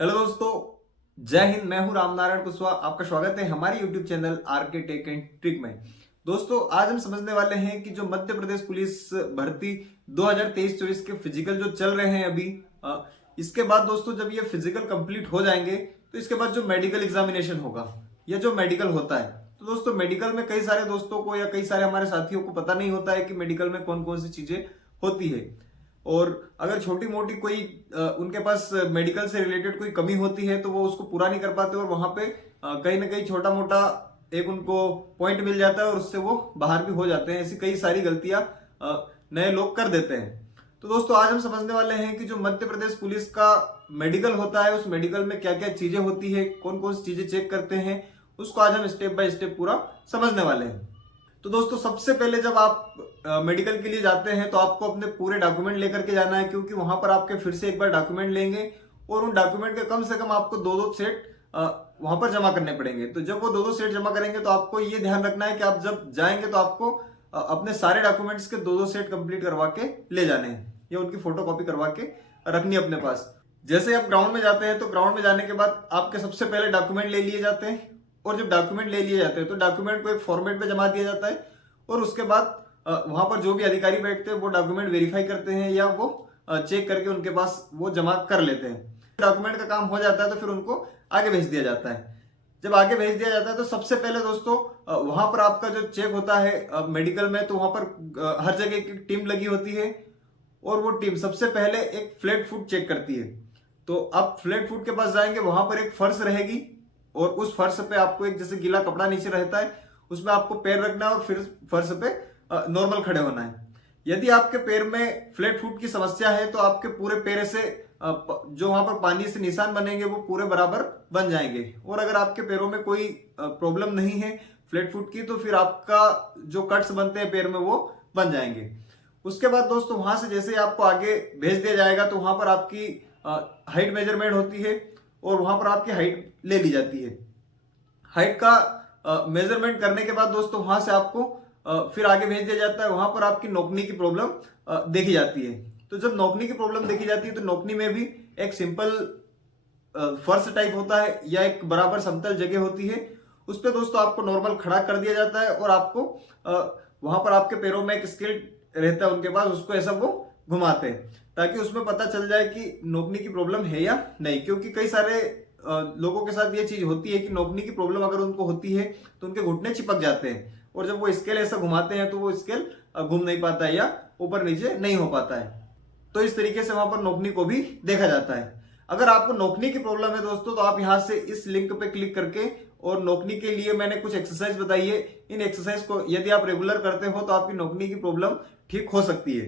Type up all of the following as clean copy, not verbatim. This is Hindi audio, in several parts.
हेलो दोस्तों, जय हिंद। मैं हूं रामनारायण कुशवाहा। आपका स्वागत है हमारे YouTube channel RK tech and trick में। दोस्तों, आज हम समझने वाले हैं कि जो मध्य प्रदेश पुलिस भर्ती 2023-24 के फिजिकल जो चल रहे हैं अभी, इसके बाद दोस्तों जब ये फिजिकल कंप्लीट हो जाएंगे तो इसके बाद जो मेडिकल एग्जामिनेशन होगा या जो मेडिकल होता है, तो दोस्तों मेडिकल में कई सारे दोस्तों को या कई सारे हमारे साथियों को पता नहीं होता है कि मेडिकल में कौन कौन सी चीजें होती है। और अगर छोटी मोटी कोई उनके पास मेडिकल से रिलेटेड कोई कमी होती है तो वो उसको पूरा नहीं कर पाते और वहां पे कहीं ना कहीं छोटा मोटा एक उनको पॉइंट मिल जाता है और उससे वो बाहर भी हो जाते हैं। ऐसी कई सारी गलतियां नए लोग कर देते हैं। तो दोस्तों आज हम समझने वाले हैं कि जो मध्य प्रदेश पुलिस का मेडिकल होता है उस मेडिकल में क्या क्या चीजें होती है, कौन कौन सी चीजें चेक करते हैं, उसको आज हम स्टेप बाय स्टेप पूरा समझने वाले हैं। तो दोस्तों सबसे पहले जब आप मेडिकल के लिए जाते हैं तो आपको अपने पूरे डॉक्यूमेंट लेकर के जाना है, क्योंकि वहां पर आपके फिर से एक बार डॉक्यूमेंट लेंगे और उन डॉक्यूमेंट के कम से कम आपको दो दो सेट वहां पर जमा करने पड़ेंगे। तो जब वो दो दो सेट जमा करेंगे तो आपको ये ध्यान रखना है कि आप जब जाएंगे तो आपको अपने सारे डॉक्यूमेंट्स के दो दो सेट कंप्लीट करवा के ले जाने हैं या उनकी फोटो कॉपी करवा के रखनी है अपने पास। जैसे आप ग्राउंड में जाते हैं तो ग्राउंड में जाने के बाद आपके सबसे पहले डॉक्यूमेंट ले लिए जाते हैं और जब डॉक्यूमेंट ले लिए जाते हैं तो डॉक्यूमेंट को एक फॉर्मेट में जमा दिया जाता है और उसके बाद वहां पर जो भी अधिकारी बैठते हैं वो डॉक्यूमेंट वेरीफाई करते हैं या वो चेक करके उनके पास वो जमा कर लेते हैं। डॉक्यूमेंट का काम हो जाता है तो फिर उनको आगे भेज दिया जाता है। जब आगे भेज दिया जाता है तो सबसे पहले दोस्तों वहां पर आपका जो चेक होता है मेडिकल में, तो वहां पर हर जगह एक टीम लगी होती है और वो टीम सबसे पहले एक फ्लैट फुट चेक करती है। तो आप फ्लैट फुट के पास जाएंगे, वहां पर एक फर्श रहेगी और उस फर्श पे आपको एक जैसे गीला कपड़ा नीचे रहता है उसमें आपको पैर रखना है और फिर फर्श पे नॉर्मल खड़े होना है। यदि आपके पैर में फ्लैट फुट की समस्या है तो आपके पूरे पैर से जो वहां पर पानी से निशान बनेंगे वो पूरे बराबर बन जाएंगे। और अगर आपके पैरों में कोई प्रॉब्लम नहीं है फ्लैट फुट की तो फिर आपका जो कट्स बनते हैं पैर में वो बन जाएंगे। उसके बाद दोस्तों वहां से जैसे आपको आगे भेज दिया जाएगा तो वहां पर आपकी हाइट मेजरमेंट होती है और वहां पर आपकी हाइट ले ली जाती है। हाइट का मेजरमेंट करने के बाद दोस्तों वहां से आपको फिर आगे भेज दिया जाता है। वहां पर आपकी नोकनी की प्रॉब्लम देखी जाती है। तो जब नोकनी की प्रॉब्लम देखी जाती है तो नोकनी में भी एक सिंपल फर्श टाइप होता है या एक बराबर समतल जगह होती है, उस पर दोस्तों आपको नॉर्मल खड़ा कर दिया जाता है और आपको वहां पर आपके पैरों में एक स्केल रहता है उनके पास, उसको ऐसा वो घुमाते हैं ताकि उसमें पता चल जाए कि नोकनी की प्रॉब्लम है या नहीं। क्योंकि कई सारे लोगों के साथ ये चीज होती है कि नोकनी की प्रॉब्लम अगर उनको होती है तो उनके घुटने चिपक जाते हैं और जब वो स्केल ऐसा घुमाते हैं तो वो स्केल घूम नहीं पाता है या ऊपर नीचे नहीं हो पाता है। तो इस तरीके से वहां पर नोकनी को भी देखा जाता है। अगर आपको नोकनी की प्रॉब्लम है दोस्तों तो आप यहां से इस लिंक पे क्लिक करके, और नोकनी के लिए मैंने कुछ एक्सरसाइज बताई है, इन एक्सरसाइज को यदि आप रेगुलर करते हो तो आपकी नोकनी की प्रॉब्लम ठीक हो सकती है।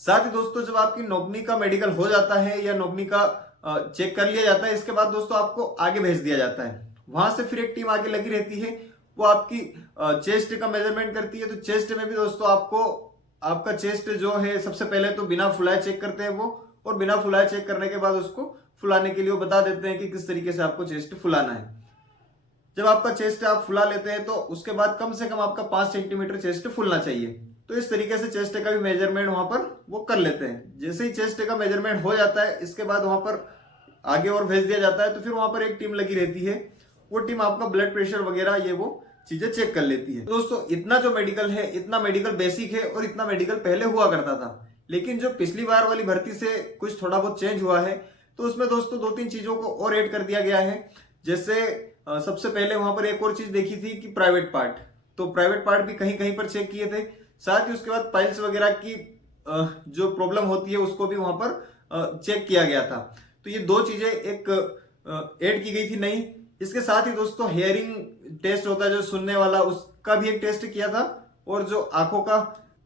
साथ ही दोस्तों जब आपकी नोकनी का मेडिकल हो जाता है या नोकनी का चेक कर लिया जाता है, इसके बाद दोस्तों आपको आगे भेज दिया जाता है। वहां से फिर एक टीम आगे लगी रहती है, वो आपकी चेस्ट का मेजरमेंट करती है। तो चेस्ट में भी दोस्तों आपको आपका चेस्ट जो है सबसे पहले तो बिना फुलाए चेक करते हैं वो, और बिना फुलाए चेक करने के बाद उसको फुलाने के लिए वो बता देते हैं कि किस तरीके से आपको चेस्ट फुलाना है। जब आपका चेस्ट आप फुला लेते हैं तो उसके बाद कम से कम आपका 5 सेंटीमीटर चेस्ट फुलना चाहिए। तो इस तरीके से चेस्ट का भी मेजरमेंट वहां पर वो कर लेते हैं। जैसे ही चेस्ट का मेजरमेंट हो जाता है इसके बाद वहां पर आगे और भेज दिया जाता है। तो फिर वहां पर एक टीम लगी रहती है, वो टीम आपका ब्लड प्रेशर वगैरह ये वो चीजें चेक कर लेती है। दोस्तों इतना जो मेडिकल है, इतना मेडिकल बेसिक है और इतना मेडिकल पहले हुआ करता था, लेकिन जो पिछली बार वाली भर्ती से कुछ थोड़ा बहुत चेंज हुआ है तो उसमें दोस्तों 2-3 चीजों को और ऐड कर दिया गया है। जैसे सबसे पहले वहां पर एक और चीज देखी थी कि प्राइवेट पार्ट, तो प्राइवेट पार्ट भी कहीं कहीं पर चेक किए थे। साथ ही उसके बाद पाइल्स वगैरह की जो प्रॉब्लम होती है उसको भी वहां पर चेक किया गया था। तो ये 2 चीजें एक ऐड की गई थी नई। इसके साथ ही दोस्तों हेयरिंग टेस्ट होता है जो सुनने वाला, उसका भी एक टेस्ट किया था, और जो आंखों का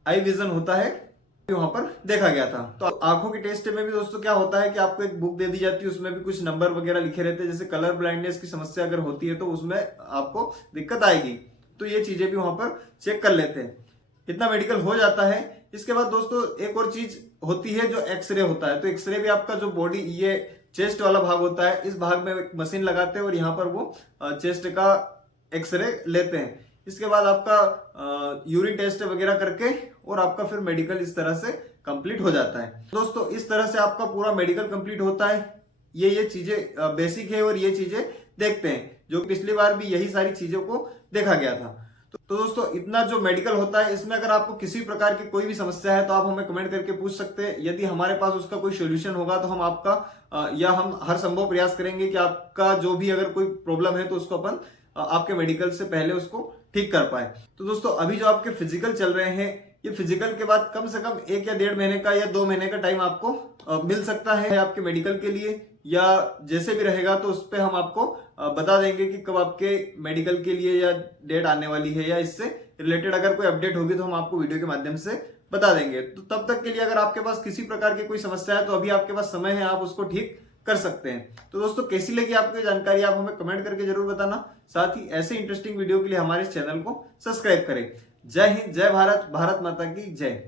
आई विजन होता है वहां पर देखा गया था। तो आंखों के टेस्ट में भी दोस्तों क्या होता है कि आपको एक बुक दे दी जाती है, उसमें भी कुछ नंबर वगैरह लिखे रहते हैं। जैसे कलर ब्लाइंडनेस की समस्या अगर होती है तो उसमें आपको दिक्कत आएगी, तो ये चीजें भी वहां पर चेक कर लेते हैं। इतना मेडिकल हो जाता है। इसके बाद दोस्तों एक और चीज होती है जो एक्सरे होता है। तो एक्सरे भी आपका जो बॉडी, ये चेस्ट वाला भाग होता है, इस भाग में एक मशीन लगाते हैं और यहाँ पर वो चेस्ट का एक्सरे लेते हैं। इसके बाद आपका यूरिन टेस्ट वगैरह करके और आपका फिर मेडिकल इस तरह से कंप्लीट हो जाता है। दोस्तों इस तरह से आपका पूरा मेडिकल कंप्लीट होता है। ये चीजें बेसिक है और ये चीजें देखते हैं, जो पिछली बार भी यही सारी चीजों को देखा गया था। तो दोस्तों इतना जो मेडिकल होता है, इसमें अगर आपको किसी प्रकार की कोई भी समस्या है तो आप हमें कमेंट करके पूछ सकते हैं। यदि हमारे पास उसका कोई सोल्यूशन होगा तो हम आपका या हम हर संभव प्रयास करेंगे कि आपका जो भी अगर कोई प्रॉब्लम है तो उसको अपन आपके मेडिकल से पहले उसको ठीक कर पाए। तो दोस्तों अभी जो आपके फिजिकल चल रहे हैं, ये फिजिकल के बाद कम से कम 1 या 1.5 महीने का या 2 महीने का टाइम आपको मिल सकता है आपके मेडिकल के लिए, या जैसे भी रहेगा तो उस पर हम आपको बता देंगे कि कब आपके मेडिकल के लिए या डेट आने वाली है, या इससे रिलेटेड अगर कोई अपडेट होगी तो हम आपको वीडियो के माध्यम से बता देंगे। तो तब तक के लिए अगर आपके पास किसी प्रकार की कोई समस्या है तो अभी आपके पास समय है, आप उसको ठीक कर सकते हैं। तो दोस्तों कैसी लगी आपको जानकारी, आप हमें कमेंट करके जरूर बताना। साथ ही ऐसे इंटरेस्टिंग वीडियो के लिए हमारे इस चैनल को सब्सक्राइब करें। जय हिंद, जय भारत, भारत माता की जय।